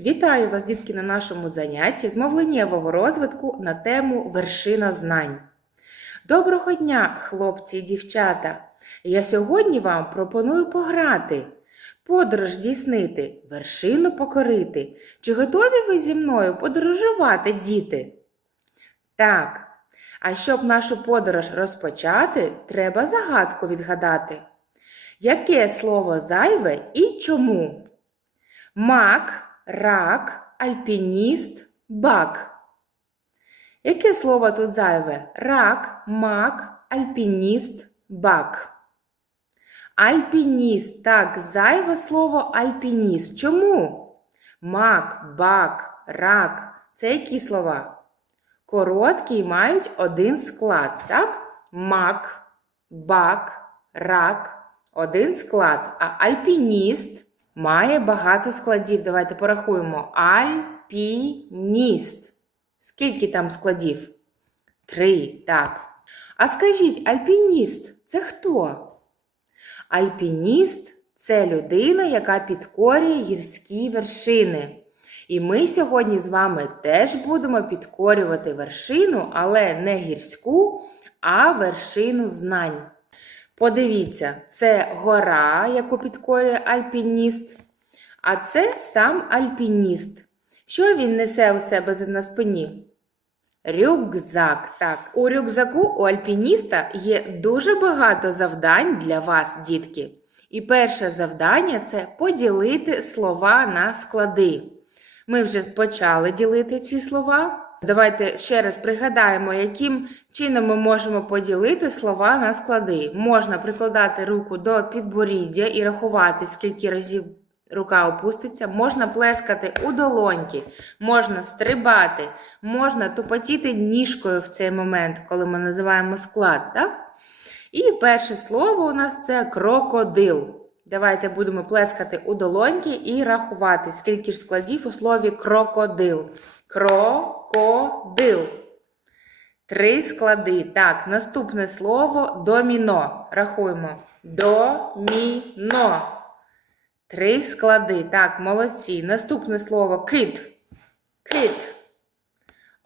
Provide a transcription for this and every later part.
Вітаю вас, дітки, на нашому занятті з мовленнєвого розвитку на тему вершина знань. Доброго дня, хлопці і дівчата! Я сьогодні вам пропоную пограти, подорож здійснити, вершину покорити. Чи готові ви зі мною подорожувати, діти? Так. А щоб нашу подорож розпочати, треба загадку відгадати. Яке слово зайве і чому? Мак, рак, альпініст, бак. Яке слово тут зайве? Рак, мак, альпініст, бак. Альпініст. Так, зайве слово альпініст. Чому? Мак, бак, рак. Це які слова? Короткі мають один склад, так? Мак, бак, рак. Один склад. А альпініст має багато складів. Давайте порахуємо. Альпініст. Скільки там складів? Три. Так. А скажіть, альпініст це хто? Альпініст це людина, яка підкорює гірські вершини. І ми сьогодні з вами теж будемо підкорювати вершину, але не гірську, а вершину знань. Подивіться, це гора, яку підкорює альпініст, а це сам альпініст. Що він несе у себе на спині? Рюкзак. Так, у рюкзаку у альпініста є дуже багато завдань для вас, дітки. І перше завдання це поділити слова на склади. Ми вже почали ділити ці слова. Давайте ще раз пригадаємо, яким чином ми можемо поділити слова на склади. Можна прикладати руку до підборіддя і рахувати, скільки разів рука опуститься, можна плескати у долоньки, можна стрибати, можна тупотіти ніжкою в цей момент, коли ми називаємо склад. так? І перше слово у нас це крокодил. Давайте будемо плескати у долоньки і рахувати, скільки ж складів у слові крокодил. Крокодил. Три склади. Так, наступне слово доміно. Рахуємо. Доміно. Три склади. Так, молодці. Наступне слово кит. Кит.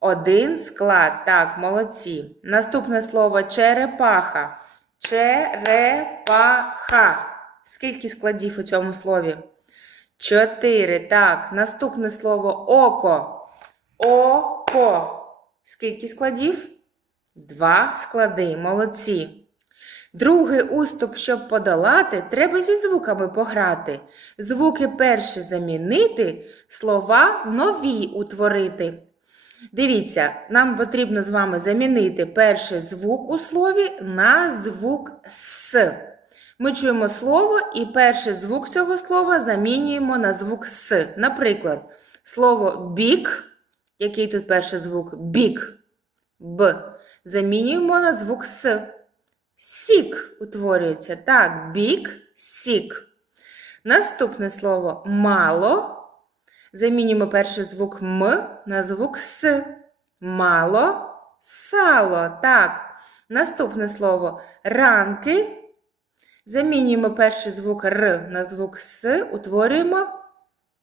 Один склад. Так, молодці. Наступне слово черепаха. Черепаха. Скільки складів у цьому слові? Чотири. Так, наступне слово око. Око. Скільки складів? Два склади. Молодці. Другий уступ, щоб подолати, треба зі звуками пограти. Звуки перші замінити, слова нові утворити. Дивіться, нам потрібно з вами замінити перший звук у слові на звук С. Ми чуємо слово і перший звук цього слова замінюємо на звук С. Наприклад, слово бік, який тут перший звук бік, Б, замінюємо на звук С. Сік утворюється. Так, бік, сік. Наступне слово мало. Замінюємо перший звук М на звук С. Мало, сало. Так. Наступне слово ранки. Замінюємо перший звук Р на звук С, утворюємо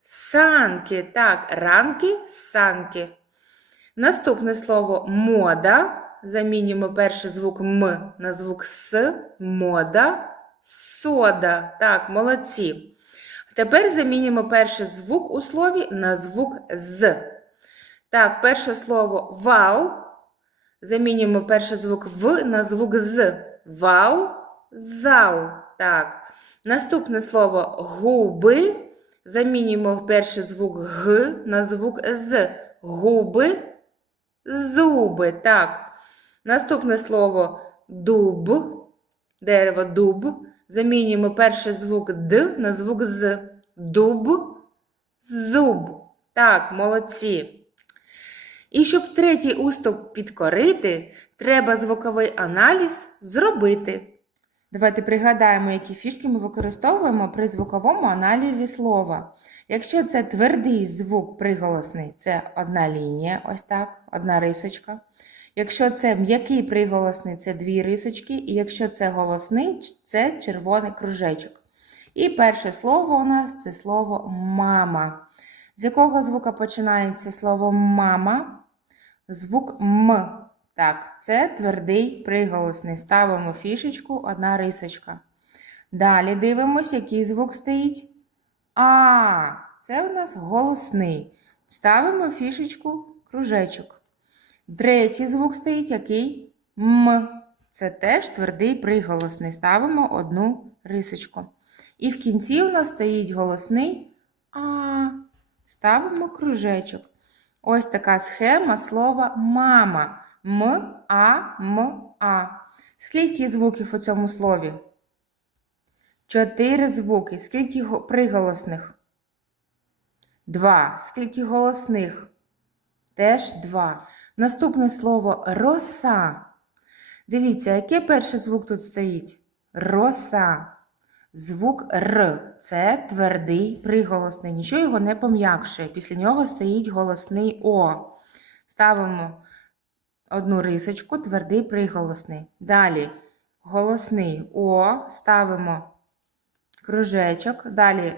санки. Так, ранки, санки. Наступне слово мода. Замінюємо перший звук М на звук С, мода, сода. Так, молодці. Тепер замінюємо перший звук у слові на звук З. Так, перше слово вал. Замінюємо перший звук В на звук З. Вал, зал. Так. Наступне слово губи. Замінюємо перший звук Г на звук З. Губи, зуби. Так. Наступне слово дуб, дерево дуб. Замінюємо перший звук Д на звук З. Дуб, зуб. Так, молодці. І щоб третій уступ підкорити, треба звуковий аналіз зробити. Давайте пригадаємо, які фішки ми використовуємо при звуковому аналізі слова. Якщо це твердий звук приголосний, це одна лінія, ось так, одна рисочка. Якщо це м'який приголосний, це дві рисочки, і якщо це голосний, це червоний кружечок. І перше слово у нас це слово мама. З якого звука починається слово мама? Звук М. Так, це твердий приголосний. Ставимо фішечку, одна рисочка. Далі дивимося, який звук стоїть. А, це у нас голосний. Ставимо фішечку, кружечок. Третій звук стоїть який? М. Це теж твердий приголосний. Ставимо одну рисочку. І в кінці у нас стоїть голосний А. Ставимо кружечок. Ось така схема слова мама. М, А, М, А. Скільки звуків у цьому слові? Чотири звуки. Скільки приголосних? Два. Скільки голосних? Теж два. Наступне слово роса. Дивіться, який перший звук тут стоїть? Роса. Звук Р. Це твердий приголосний. Нічого його не пом'якшує. Після нього стоїть голосний О. Ставимо одну рисочку, твердий приголосний. Далі голосний О. Ставимо кружечок. Далі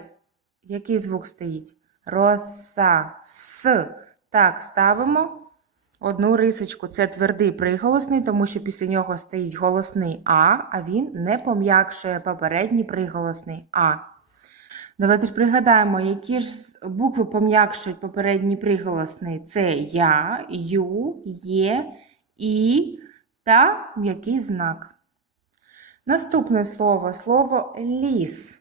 який звук стоїть? Роса. С. Так, ставимо одну рисочку. Це твердий приголосний, тому що після нього стоїть голосний А, а він не пом'якшує попередній приголосний А. Давайте ж пригадаємо, які ж букви пом'якшують попередній приголосний. Це Я, Ю, Є, І та м'який знак. Наступне слово слово ліс.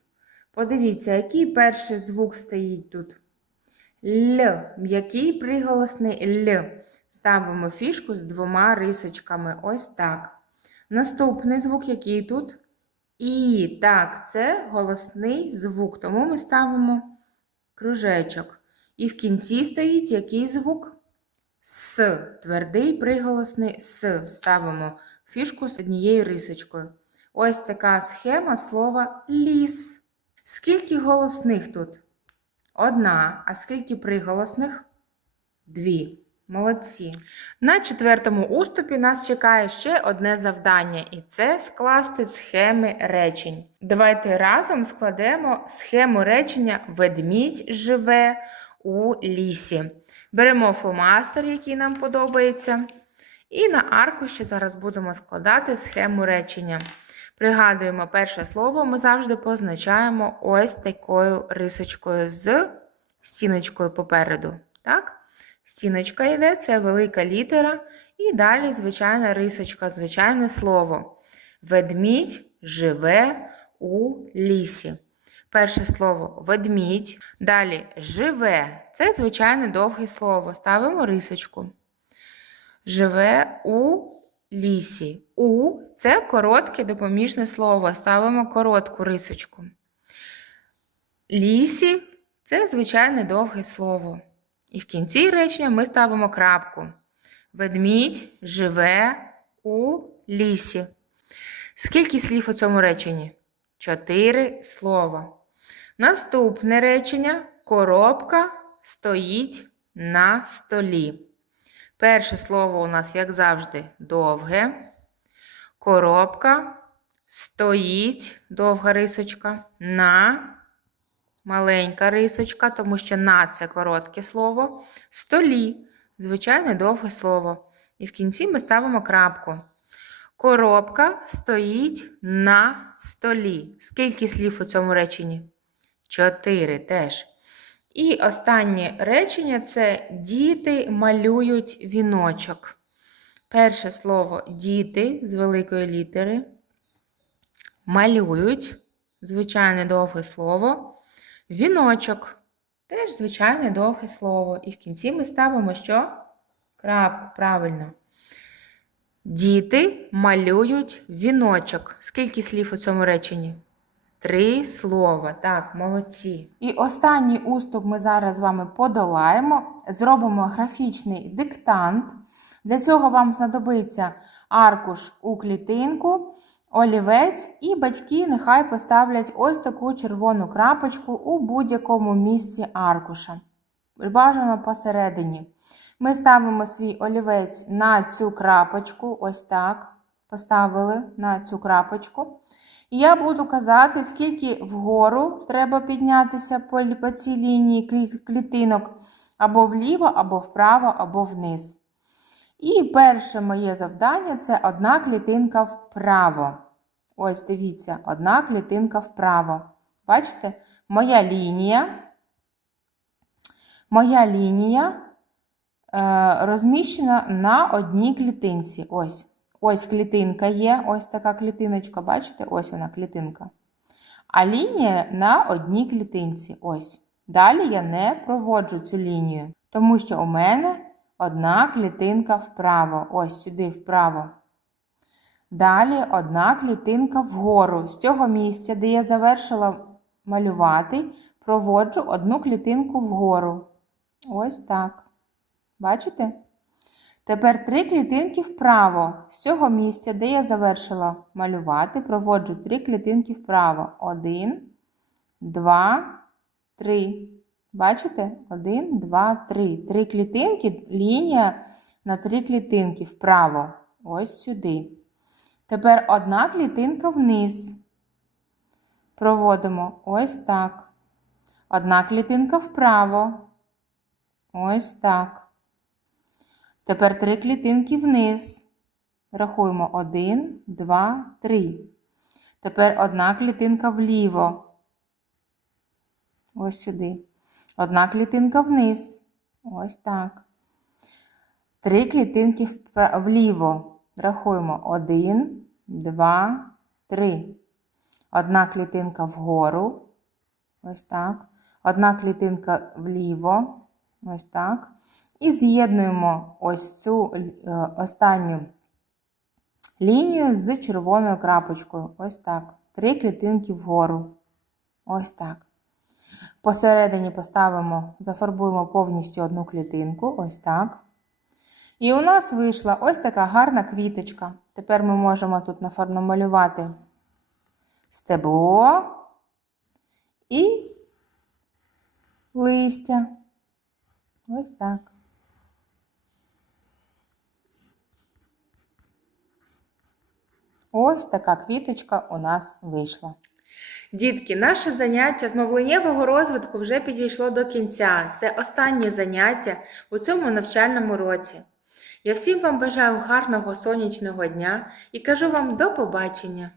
Подивіться, який перший звук стоїть тут. Л. М'який приголосний Л. Ставимо фішку з двома рисочками. Ось так. Наступний звук, який тут? І. Так, це голосний звук, тому ми ставимо кружечок. І в кінці стоїть який звук? С. Твердий приголосний С. Ставимо фішку з однією рисочкою. Ось така схема слова ліс. Скільки голосних тут? Одна. А скільки приголосних? Дві. Молодці. На четвертому уступі нас чекає ще одне завдання, і це скласти схеми речень. Давайте разом складемо схему речення Ведмідь живе у лісі. Беремо фломастер, який нам подобається. І на аркуші зараз будемо складати схему речення. Пригадуємо перше слово, ми завжди позначаємо ось такою рисочкою з стіночкою попереду. Так? Стіночка йде, це велика літера, і далі звичайна рисочка, звичайне слово. Ведмідь живе у лісі. Перше слово ведмідь. Далі живе. Це звичайне довге слово. Ставимо рисочку. Живе у лісі. У це коротке допоміжне слово. Ставимо коротку рисочку. Лісі це звичайне довге слово. І в кінці речення ми ставимо крапку. Ведмідь живе у лісі. Скільки слів у цьому реченні? Чотири слова. Наступне речення коробка стоїть на столі. Перше слово у нас, як завжди, довге. Коробка стоїть, довга рисочка, на маленька рисочка, тому що на це коротке слово. Столі звичайне довге слово. І в кінці ми ставимо крапку. Коробка стоїть на столі. Скільки слів у цьому реченні? Чотири теж. І останнє речення це діти малюють віночок. Перше слово діти з великої літери. Малюють звичайне довге слово. Віночок теж звичайне довге слово. І в кінці ми ставимо що? Крапку, правильно. Діти малюють віночок. Скільки слів у цьому реченні? Три слова. Так, молодці. І останній уступ ми зараз з вами подолаємо. Зробимо графічний диктант. Для цього вам знадобиться аркуш у клітинку, олівець, і батьки нехай поставлять ось таку червону крапочку у будь-якому місці аркуша. Бажано посередині. Ми ставимо свій олівець на цю крапочку, ось так. Поставили на цю крапочку. І я буду казати, скільки вгору треба піднятися по, цій лінії клітинок, або вліво, або вправо, або вниз. І перше моє завдання це одна клітинка вправо. Ось дивіться, одна клітинка вправо. Бачите? Моя лінія. Моя лінія е, розміщена на одній клітинці. Ось. Ось клітинка є, ось така клітиночка, бачите? Ось вона клітинка. А лінія на одній клітинці. Ось. Далі я не проводжу цю лінію, тому що у мене одна клітинка вправо. Ось сюди вправо. Далі одна клітинка вгору. З цього місця, де я завершила малювати, проводжу одну клітинку вгору. Ось так. Бачите? Тепер три клітинки вправо. З цього місця, де я завершила малювати, проводжу три клітинки вправо. Один, два, три. Бачите? Один, два, три. Три клітинки, лінія на три клітинки вправо. Ось сюди. Тепер одна клітинка вниз. Проводимо ось так. Одна клітинка вправо. Ось так. Тепер три клітинки вниз. Рахуємо 1, 2, 3. Тепер одна клітинка вліво. Ось сюди. Одна клітинка вниз. Ось так. Три клітинки вліво. Рахуємо 1, 2, 3. Одна клітинка вгору. Ось так. Одна клітинка вліво. Ось так. І з'єднуємо ось цю е, останню лінію з червоною крапочкою. Ось так. Три клітинки вгору. Ось так. Посередині поставимо, зафарбуємо повністю одну клітинку. Ось так. І у нас вийшла ось така гарна квіточка. Тепер ми можемо тут намалювати стебло і листя. Ось так. Ось така квіточка у нас вийшла. Дітки, наше заняття з мовленнєвого розвитку вже підійшло до кінця. Це останнє заняття у цьому навчальному році. Я всім вам бажаю гарного сонячного дня і кажу вам до побачення!